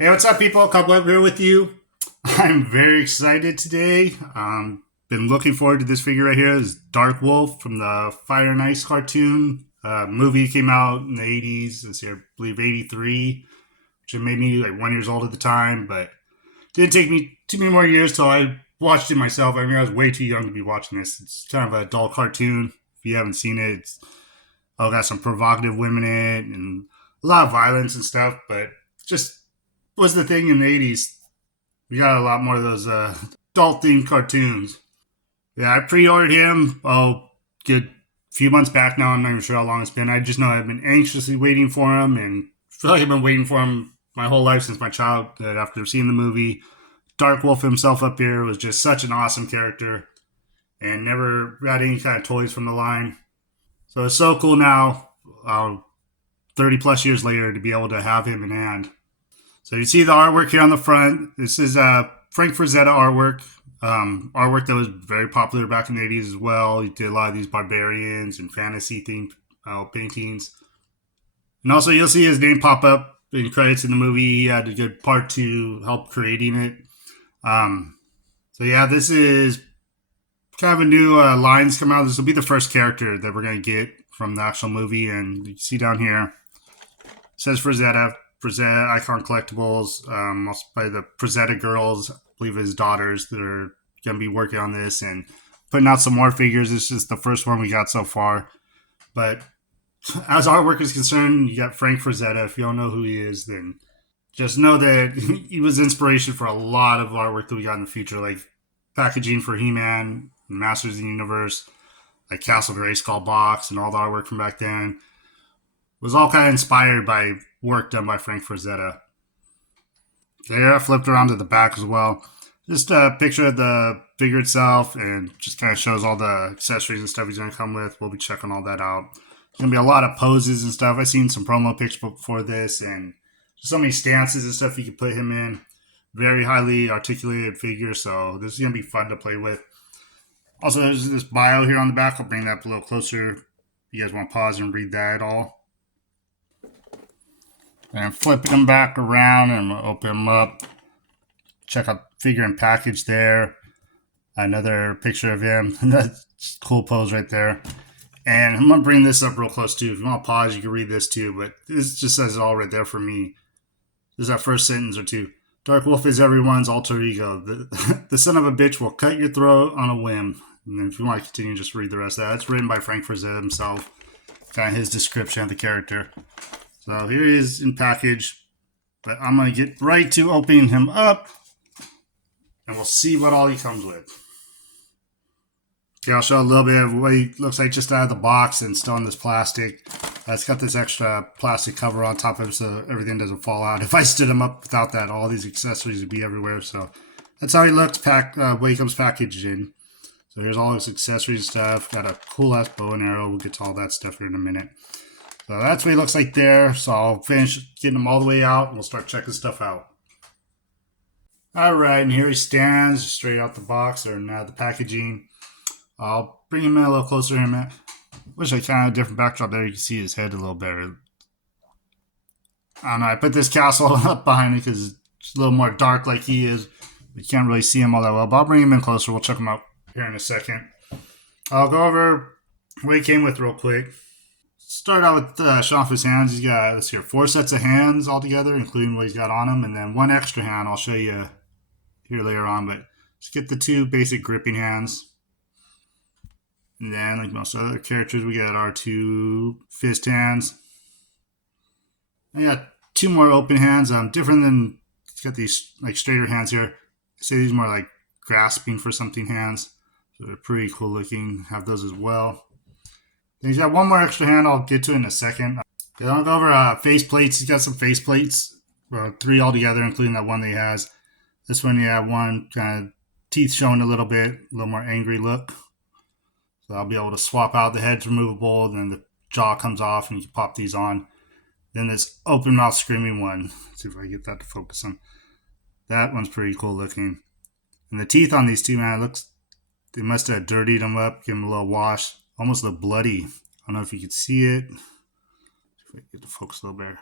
Hey, what's up, people? Couple up here with you. I'm very excited today. Been looking forward to this figure right here. This is Darkwolf from the Fire and Ice cartoon. Movie came out in the 80s. This year, I believe 83, which made me like 1 years old at the time, but it didn't take me too many more years till I watched it myself. I mean, I was way too young to be watching this. It's kind of an adult cartoon. If you haven't seen it, it's got some provocative women in it and a lot of violence and stuff, but just was the thing in the 80s. We got a lot more of those adult themed cartoons. Yeah, I pre ordered him, good few months back now. I'm not even sure how long it's been. I just know I've been anxiously waiting for him, and I feel like I've been waiting for him my whole life since my childhood after seeing the movie. Darkwolf himself up here was just such an awesome character and never got any kind of toys from the line. So it's so cool now, 30 plus years later, to be able to have him in hand. So you see the artwork here on the front. This is Frank Frazetta artwork. Artwork that was very popular back in the 80s as well. He did a lot of these barbarians and fantasy themed paintings. And also you'll see his name pop up in credits in the movie. He had a good part to help creating it. So yeah, this is kind of a new lines come out. This will be the first character that we're going to get from the actual movie. And you see down here, it says Frazetta Icon Collectables, also by the Frazetta girls, I believe his daughters, that are going to be working on this and putting out some more figures. This is the first one we got so far. But as artwork is concerned, you got Frank Frazetta. If you don't know who he is, then just know that he was inspiration for a lot of artwork that we got in the future, like packaging for He-Man, Masters of the Universe, like Castle Grayskull box, and all the artwork from back then. It was all kind of inspired by work done by Frank Frazetta. There, I flipped around to the back as well. Just a picture of the figure itself, and just kind of shows all the accessories and stuff he's going to come with. We'll be checking all that out. There's going to be a lot of poses and stuff. I've seen some promo pics before this, and so many stances and stuff you can put him in. Very highly articulated figure, so this is going to be fun to play with. Also, there's this bio here on the back. I'll bring that up a little closer. If you guys want to pause and read that at all. And flipping them back around, and I'm going to open them up. Check out figure and package there. Another picture of him. That's a cool pose right there. And I'm going to bring this up real close too. If you want to pause, you can read this too. But this just says it all right there for me. This is that first sentence or two. Darkwolf is everyone's alter ego. The son of a bitch will cut your throat on a whim. And then if you want to continue, just read the rest of that. It's written by Frank Frazetta himself. Kind of his description of the character. So here he is in package. But I'm going to get right to opening him up. And we'll see what all he comes with. Okay, I'll show a little bit of what he looks like just out of the box and still in this plastic. It's got this extra plastic cover on top of it so everything doesn't fall out. If I stood him up without that, all these accessories would be everywhere. So that's how he looks when he comes packaged in. So here's all his accessories stuff. Got a cool ass bow and arrow. We'll get to all that stuff here in a minute. So that's what he looks like there. So I'll finish getting him all the way out and we'll start checking stuff out. Alright, and here he stands straight out the box or now the packaging. I'll bring him in a little closer to him. Wish I kind of a different backdrop there. You can see his head a little better. I don't know. I put this castle up behind me because it's a little more dark like he is. We can't really see him all that well. But I'll bring him in closer. We'll check him out here in a second. I'll go over what he came with real quick. Start out with showing off his hands. He's got, let's see here, 4 sets of hands altogether, including what he's got on him. And then 1 extra hand I'll show you here later on. But just get the 2 basic gripping hands. And then, like most other characters, we got our 2 fist hands. I got 2 more open hands. Different than, it's got these like straighter hands here. I say these more like grasping for something hands. So they're pretty cool looking. Have those as well. Then he's got 1 more extra hand. I'll get to in a second. Okay, I'll go over face plates. He's got some face plates. 3 altogether, including that 1 that he has. This one, you have 1 kind of teeth showing a little bit. A little more angry look. So I'll be able to swap out the head's removable, and then the jaw comes off, and you can pop these on. Then this open mouth screaming one. Let's see if I get that to focus on. That one's pretty cool looking. And the teeth on these 2, man, they must have dirtied them up, give them a little wash. Almost look bloody. I don't know if you can see it. If I get the focus a little better.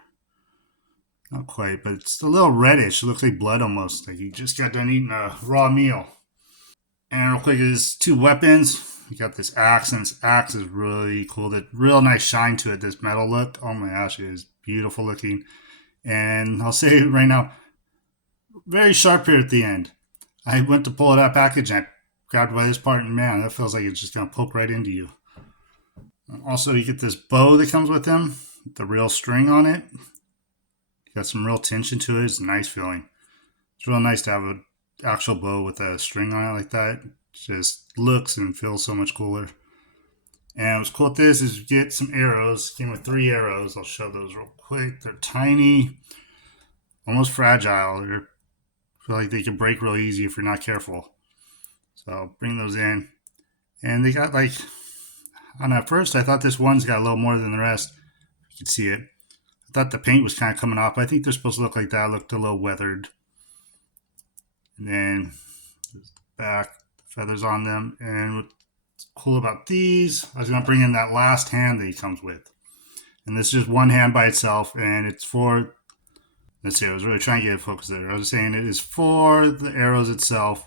Not quite, but it's a little reddish. It looks like blood almost. Like you just got done eating a raw meal. And real quick is two weapons. You got this axe, and this axe is really cool. The real nice shine to it. This metal look. Oh my gosh, it is beautiful looking. And I'll say right now, very sharp here at the end. I went to pull it out package and I grabbed by this part, and man, that feels like it's just gonna poke right into you. Also, you get this bow that comes with them, the real string on it. Got some real tension to it. It's a nice feeling. It's real nice to have an actual bow with a string on it like that. It just looks and feels so much cooler. And what's cool with this is you get some arrows. It came with 3 arrows. I'll show those real quick. They're tiny, almost fragile. They feel like they can break real easy if you're not careful. So I'll bring those in. And they got like, on at first I thought this one's got a little more than the rest. You can see it. I thought the paint was kind of coming off. I think they're supposed to look like that. It looked a little weathered. And then back, feathers on them. And what's cool about these, I was going to bring in that last hand that he comes with. And this is just one hand by itself, and it's for, let's see, I was really trying to get a focus there. I was saying it is for the arrows itself.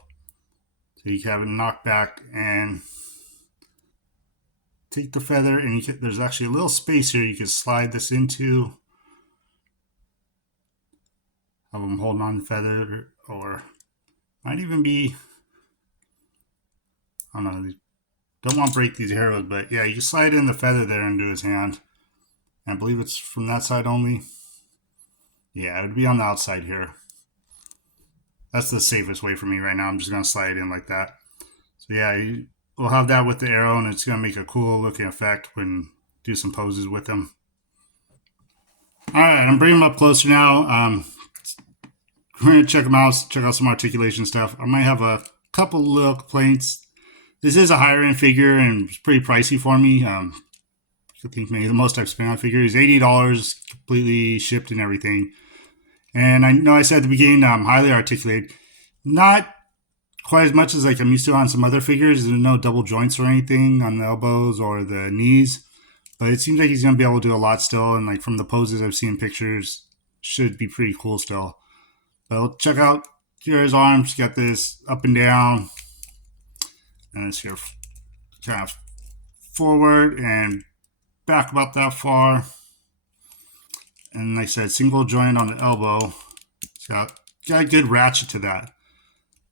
So you can have it knocked back and take the feather, and you can, there's actually a little space here you can slide this into. Have them holding on the feather, or might even be, I don't know, don't want to break these arrows, but yeah, you can slide in the feather there into his hand. And I believe it's from that side only. Yeah, it would be on the outside here. That's the safest way for me right now. I'm just going to slide it in like that. So yeah, we'll have that with the arrow, and it's going to make a cool looking effect when do some poses with them. All right, I'm bringing them up closer now. We're going to check them out, check out some articulation stuff. I might have a couple little complaints. This is a higher end figure, and it's pretty pricey for me. I think maybe the most I've spent on a figure is $80, completely shipped and everything. And I know I said at the beginning, highly articulated. Not quite as much as like I'm used to on some other figures. There's no double joints or anything on the elbows or the knees. But it seems like he's going to be able to do a lot still. And like from the poses I've seen pictures, should be pretty cool still. But check out here his arms. Got this up and down. And it's here kind of forward and back about that far. And like I said, single joint on the elbow. It's got a good ratchet to that.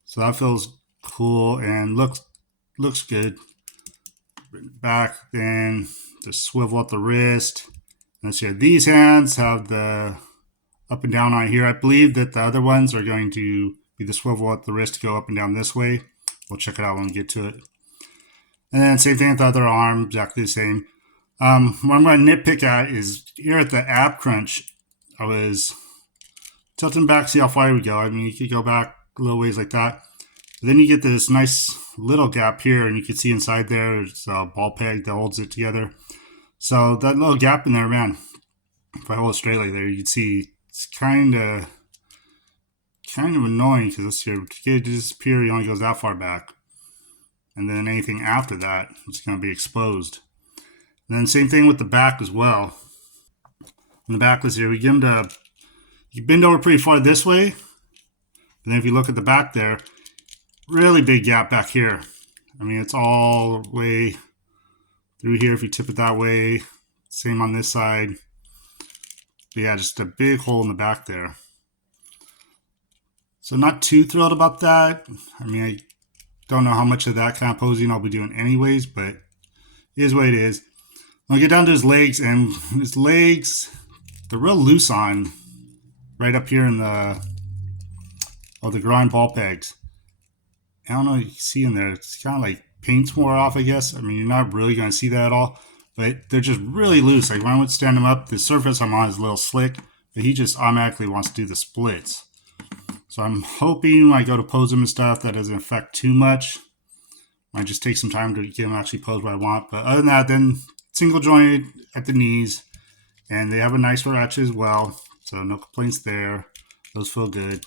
So that feels cool and looks good. Bring it back, then just swivel at the wrist. And let's see, these hands have the up and down on here. I believe that the other ones are going to be the swivel at the wrist to go up and down this way. We'll check it out when we get to it. And then same thing with the other arm, exactly the same. What I'm going to nitpick at is here at the ab crunch, I was tilting back, see how far we go. I mean, you could go back a little ways like that. But then you get this nice little gap here, and you can see inside there, it's a ball peg that holds it together. So that little gap in there, man, if I hold it straight like there, you can see it's kind of annoying because this here, to get it to disappear, it only goes that far back. And then anything after that, it's going to be exposed. And then same thing with the back as well. On the backless here, we get him to, you bend over pretty far this way. And then if you look at the back there, really big gap back here. I mean, it's all the way through here if you tip it that way. Same on this side. But yeah, just a big hole in the back there. So not too thrilled about that. I mean, I don't know how much of that kind of posing I'll be doing anyways, but it is what it is. I'll get down to his legs, and his legs, they're real loose on right up here in the groin ball pegs. I don't know if you can see in there, it's kind of like paint's more off, I guess. I mean, you're not really going to see that at all, but they're just really loose. Like when I went to stand him up, the surface I'm on is a little slick, but he just automatically wants to do the splits. So I'm hoping when I go to pose him and stuff, that doesn't affect too much. Might just take some time to get him actually posed what I want. But other than that, then single jointed at the knees, and they have a nice ratchet as well, so no complaints there. Those feel good.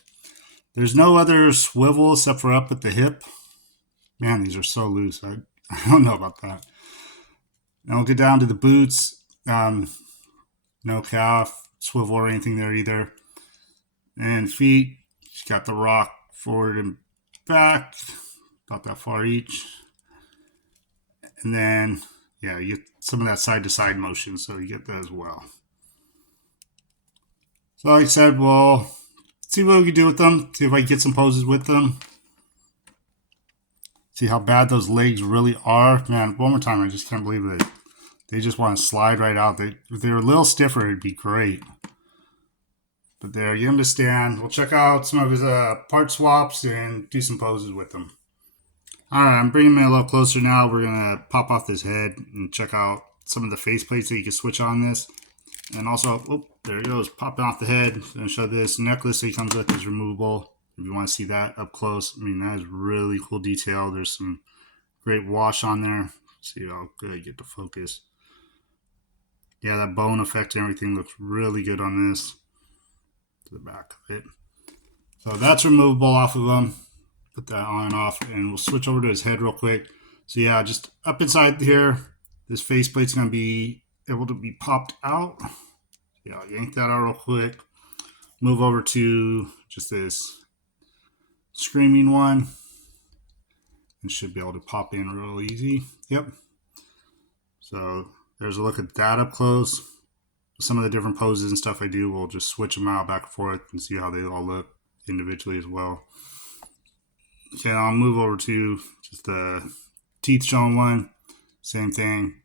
There's no other swivel except for up at the hip. Man, these are so loose. I don't know about that. Now we'll get down to the boots. No calf swivel or anything there either. And feet, she's got the rock forward and back, about that far each. And then, yeah, you get some of that side to side motion, so you get that as well. So like I said, we'll see what we can do with them, see if I can get some poses with them. See how bad those legs really are. Man, one more time, I just can't believe it. They just want to slide right out. If they were a little stiffer, it'd be great. But there, you understand. We'll check out some of his part swaps and do some poses with them. Alright, I'm bringing him a little closer now. We're going to pop off this head and check out some of the face plates that you can switch on this. And also, oh, there it goes, popping off the head. I'm going to show this necklace that he comes with is removable. If you want to see that up close, I mean, that is really cool detail. There's some great wash on there. See how good I get to focus. Yeah, that bone effect and everything looks really good on this. To the back of it. So that's removable off of him. Put that on and off, and we'll switch over to his head real quick. So yeah, just up inside here, this faceplate's going to be able to be popped out. Yeah, I'll yank that out real quick. Move over to just this screaming one. And should be able to pop in real easy. Yep. So there's a look at that up close. Some of the different poses and stuff I do, we'll just switch them out back and forth and see how they all look individually as well. Okay, I'll move over to just the teeth showing one. Same thing.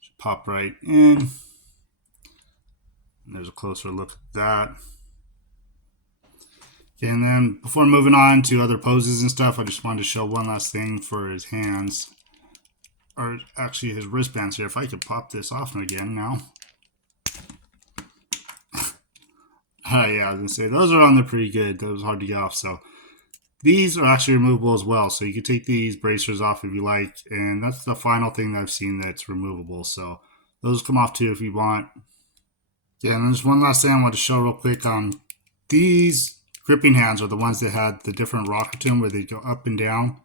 Should pop right in. And there's a closer look at that. Okay, and then before moving on to other poses and stuff, I just wanted to show one last thing for his hands. Or actually his wristbands here. If I could pop this off again now. Yeah, I was going to say, those are on there pretty good. Those are hard to get off, so... These are actually removable as well, so you can take these bracers off if you like, and that's the final thing that I've seen that's removable, so those come off too if you want. Yeah, and there's one last thing I want to show real quick. These gripping hands are the ones that had the different rocker to them where they go up and down.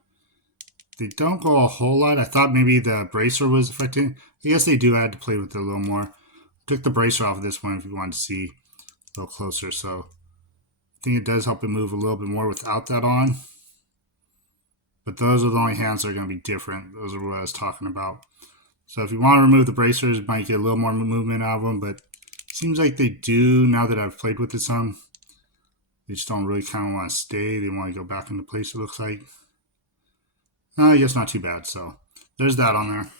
They don't go a whole lot. I thought maybe the bracer was affecting. I guess they do. I had to play with it a little more. Took the bracer off of this one if you wanted to see a little closer, so... I think it does help it move a little bit more without that on. But those are the only hands that are going to be different. Those are what I was talking about. So if you want to remove the bracers, you might get a little more movement out of them. But it seems like they do now that I've played with it some. They just don't really kind of want to stay. They want to go back into place, it looks like. I guess not too bad. So there's that on there.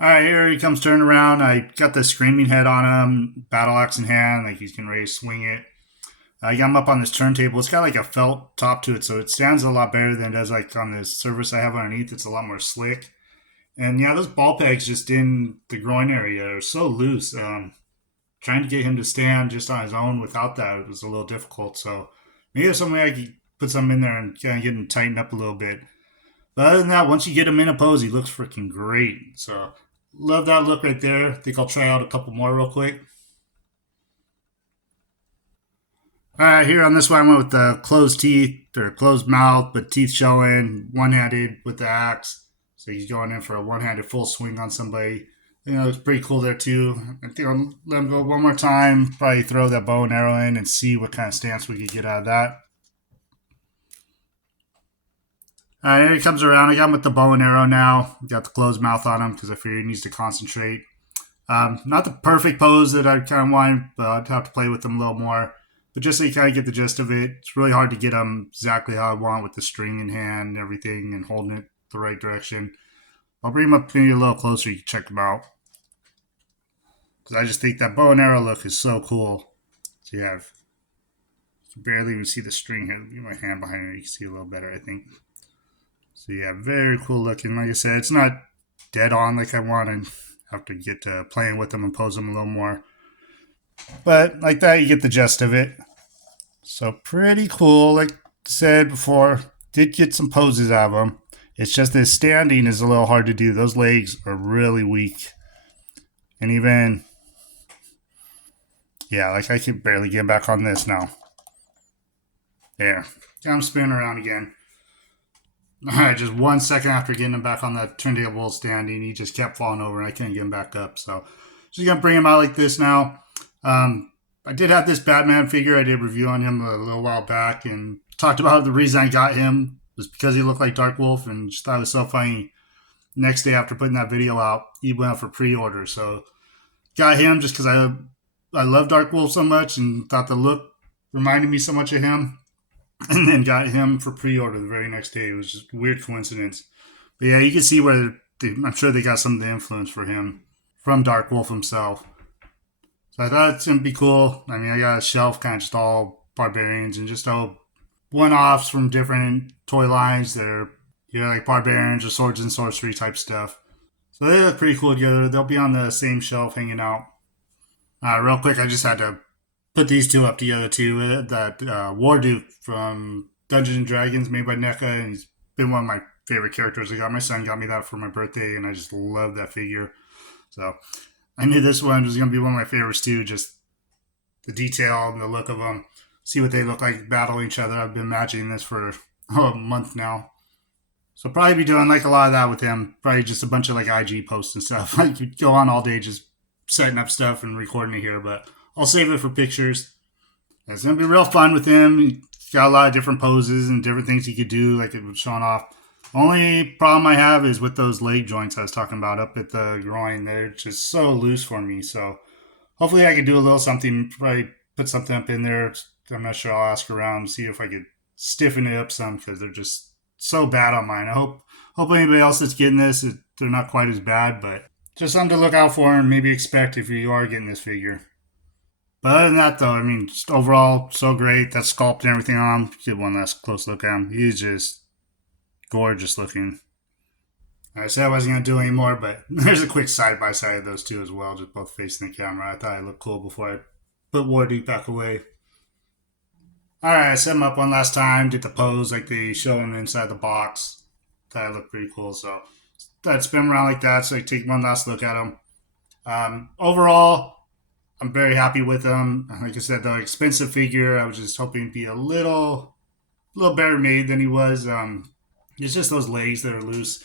Alright, here he comes turning around. I got the screaming head on him. Battle axe in hand. Like he's getting ready to swing it. I got him up on this turntable. It's got like a felt top to it, so it stands a lot better than it does like on this surface I have underneath. It's a lot more slick. And yeah, those ball pegs just in the groin area are so loose. Trying to get him to stand just on his own without that was a little difficult. So maybe there's some way I could put something in there and kind of get him tightened up a little bit. But other than that, once you get him in a pose, he looks freaking great. So love that look right there. I think I'll try out a couple more real quick. Alright, here on this one, I went with the closed teeth, or closed mouth, but teeth showing, one-handed with the axe. So he's going in for a one-handed full swing on somebody. You know, it's pretty cool there too. I think I'll let him go one more time, probably throw that bow and arrow in and see what kind of stance we could get out of that. Alright, here he comes around. I got him with the bow and arrow now. Got the closed mouth on him because I figure he needs to concentrate. Not the perfect pose that I kind of want, but I'd have to play with him a little more. But just so you kind of get the gist of it, it's really hard to get them exactly how I want with the string in hand and everything and holding it the right direction. I'll bring them up maybe a little closer. You can check them out. Because I just think that bow and arrow look is so cool. So you can barely even see the string here. Let me get my hand behind it. You can see a little better, I think. So yeah, very cool looking. Like I said, it's not dead on like I want. I have to get to playing with them and pose them a little more. But like that, you get the gist of it. So pretty cool. Like I said before, did get some poses out of them. It's just that standing is a little hard to do. Those legs are really weak. And even, yeah, like I can barely get back on this now. There. I'm spinning around again. Alright, just 1 second after getting him back on that turntable standing, he just kept falling over and I couldn't get him back up. So just going to bring him out like this now. I did have this Batman figure. I did a review on him a little while back and talked about the reason I got him was because he looked like Darkwolf, and just thought it was so funny. Next day after putting that video out, he went out for pre-order. So got him just because I love Darkwolf so much and thought the look reminded me so much of him. And then got him for pre-order the very next day. It was just a weird coincidence. But yeah, you can see where I'm sure they got some of the influence for him from Darkwolf himself. So I thought it's going to be cool. I mean, I got a shelf kind of just all barbarians and just all one-offs from different toy lines that are like barbarians or swords and sorcery type stuff. So they look pretty cool together. They'll be on the same shelf hanging out. Real quick, I just had to put these two up together too. That Warduke from Dungeons and Dragons, made by NECA, and he's been one of my favorite characters. My son got me that for my birthday, and I just love that figure. So I knew this one was going to be one of my favorites too. Just the detail and the look of them. See what they look like battling each other. I've been imagining this for a month now. So probably be doing like a lot of that with him. Probably just a bunch of like IG posts and stuff. I could go on all day just setting up stuff and recording it here, but I'll save it for pictures. It's going to be real fun with him. He's got a lot of different poses and different things he could do, like it was showing off. Only problem I have is with those leg joints I was talking about up at the groin. They're just so loose for me. So hopefully I can do a little something, probably put something up in there. I'm not sure. I'll ask around, see if I could stiffen it up some because they're just so bad on mine. I hope anybody else that's getting this, they're not quite as bad, but just something to look out for and maybe expect if you are getting this figure. But other than that, though, I mean, just overall, so great. That sculpt and everything on him. Get one last close look at him. He's just gorgeous looking. I said I wasn't going to do any more, but there's a quick side-by-side of those two as well, just both facing the camera. I thought it looked cool before I put Warduke back away. Alright, I set him up one last time, did the pose like they show him inside the box. Thought it looked pretty cool, so I'd spin him around like that, so I take one last look at him. Overall, I'm very happy with him. Like I said, the expensive figure, I was just hoping to be a little better made than he was. It's just those legs that are loose,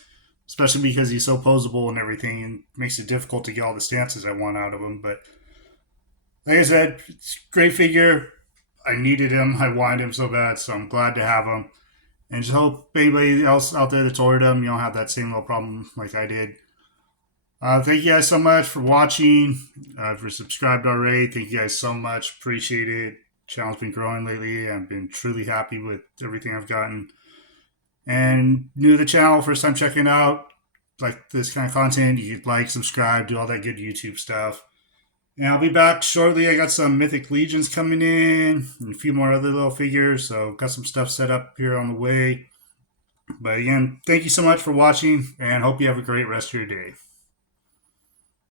especially because he's so posable and everything, and makes it difficult to get all the stances I want out of him. But like I said, it's a great figure. I needed him. I wanted him so bad, so I'm glad to have him. And just hope anybody else out there that's ordered him, you don't have that same little problem like I did. Thank you guys so much for watching. If you're subscribed already, thank you guys so much. Appreciate it. Channel's been growing lately. I've been truly happy with everything I've gotten. And new to the channel, first time checking out, like this kind of content, you could like, subscribe, do all that good YouTube stuff. And I'll be back shortly. I got some Mythic Legions coming in and a few more other little figures. So got some stuff set up here on the way. But again, thank you so much for watching and hope you have a great rest of your day.